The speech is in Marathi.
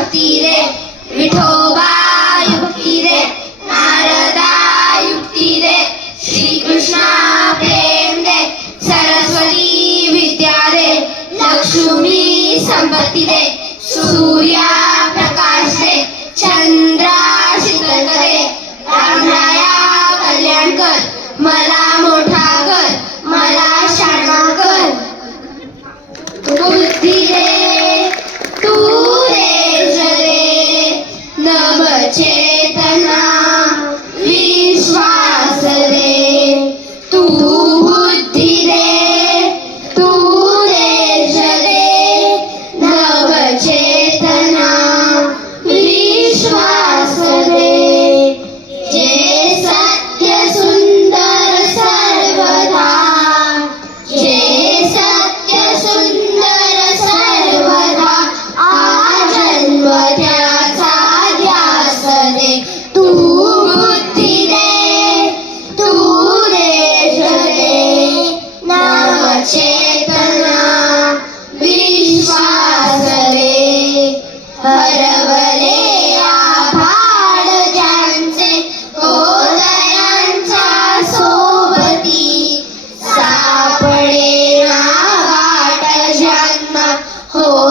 शक्ती रे, विठोबा युक्ती रे, नारदा युक्ती रे, श्रीकृष्णा प्रेम दे, सरस्वती विद्या दे, लक्ष्मी संपत्ती दे, सूर्या प्रकाश दे, चंद्रा शीतल करे, रामराया कल्याण कर, मला मोठा कर, मला शहाणा कर. बुद्धी रे तू रे जरे, नव चेतना विश्वास रे, तू बुद्धी रे तू रे जरे, नव चेतना विश्वास रे. जे सत्य सुंदर सर्वदा, जे सत्य सुंदर सर्वदा, आजन्म त्याचा ध्यास रे, तू बुद्धी रे तू रे जरे, नव चेतना विश्वास रे. हरवले आभाळ ज्यांचे, उदयांच्या सोबती, सापडे ना वाट ज्यांना, हो